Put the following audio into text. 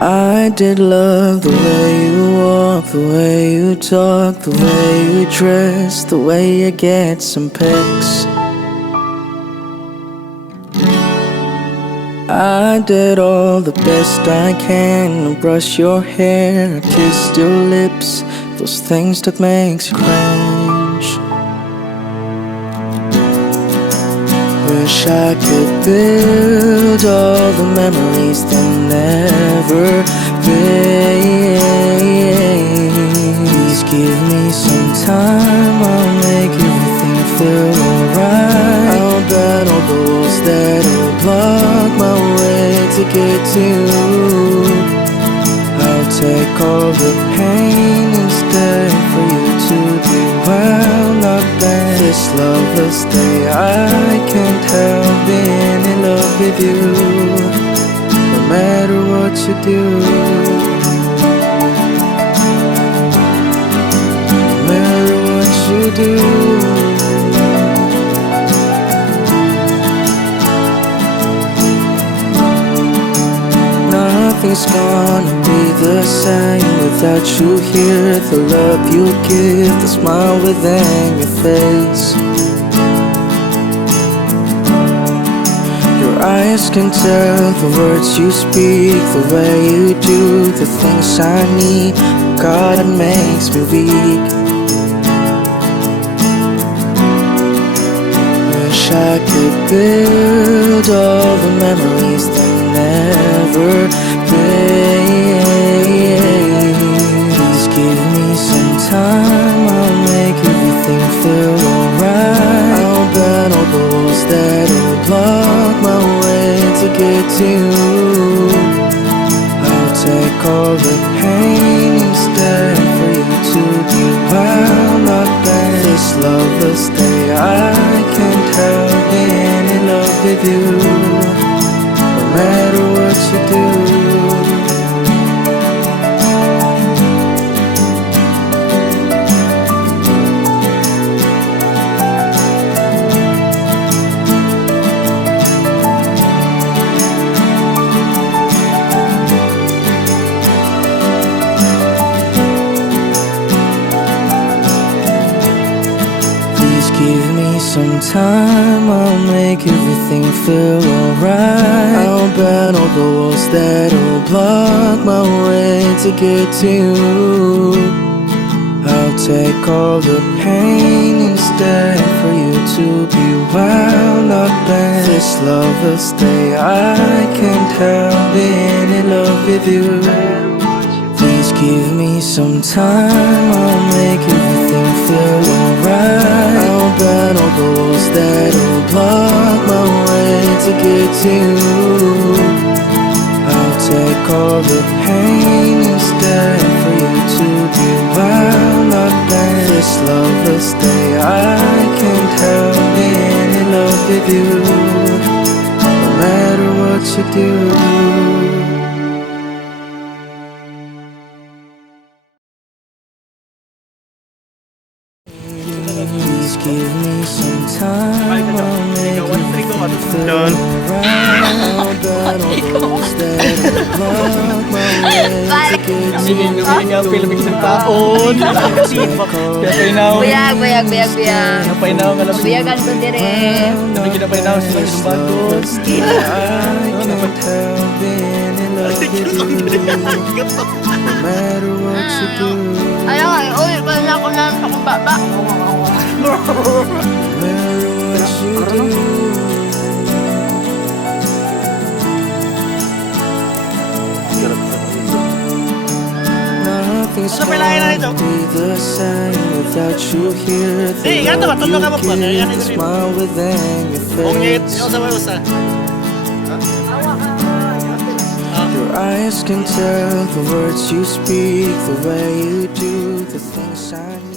I did love the way you walk, the way you talk, the way you dress, the way you get some pics. I did all the best I can, brush your hair, kiss your lips, those things that makes you cringe. Wish I could build all the memories that never fade. Please give me some time, I'll make everything feel alright. I'll battle the walls that'll block my way to get to you. I'll take all the pain instead for you to be well, not bad. This loveless day I can't help being in love with you, no matter what you do, no matter what you do. Nothing's gonna be the same without you here. The love you give, the smile within your face. Your eyes can tell the words you speak, the way you do the things I need. God, it makes me weak. Wish I could build all the memories that never fade. Please give me some time, I'll make everything feel alright. I'll battle the walls that'll block my way to get to you. I'll take all the pain instead for you to be well, not bad. This loveless day I can't help being in love with you, no matter what you do. Give me some time, I'll make everything feel alright. I'll battle the walls that'll block my way to get to you. I'll take all the pain instead for you to be well, not bad. This loveless day I can't help being in love with you. Please give me some time, I'll make everything feel alright. I'll battle the walls that'll block my way to get to you. I'll take all the pain instead for you to be well, not bad. This loveless day I can't help being in love with you, no matter what you do. Please give me some time, I'll make everything feel alright. I'll battle the walls that'll block my way to get to you. Buyagan ko dire. I can't help being in love with you, no matter what you do. Ayaw ay, uy, kaya ako na sa kong baba. No matter what you do. Nothing's gonna be the same without you here. The love you give, the smile within your face. Your eyes can tell the words you speak, the way you do the things I need.